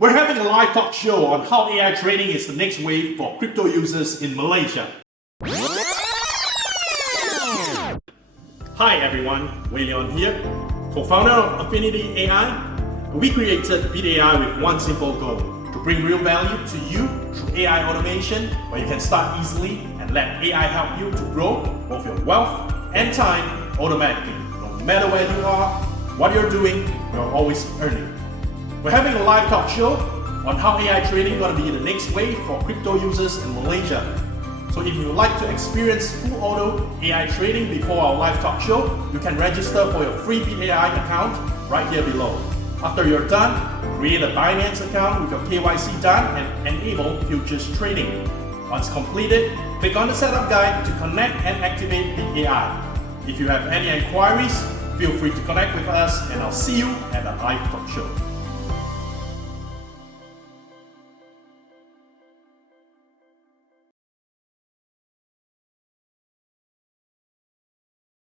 We're having a live talk show on how AI trading is the next wave for crypto users in Malaysia. Hi everyone, Wei Leon here, co-founder of Affinity AI. We created Beat AI with one simple goal, to bring real value to you through AI automation, where you can start easily and let AI help you to grow both your wealth and time automatically. No matter where you are, what you're doing, you're always earning. We're having a live talk show on how AI trading is going to be the next wave for crypto users in Malaysia. So if you would like to experience full auto AI trading before our live talk show, you can register for your free BAI account right here below. After you're done, create a Binance account with your KYC done and enable futures trading. Once completed, click on the setup guide to connect and activate BAI. If you have any inquiries, feel free to connect with us and I'll see you at the live talk show.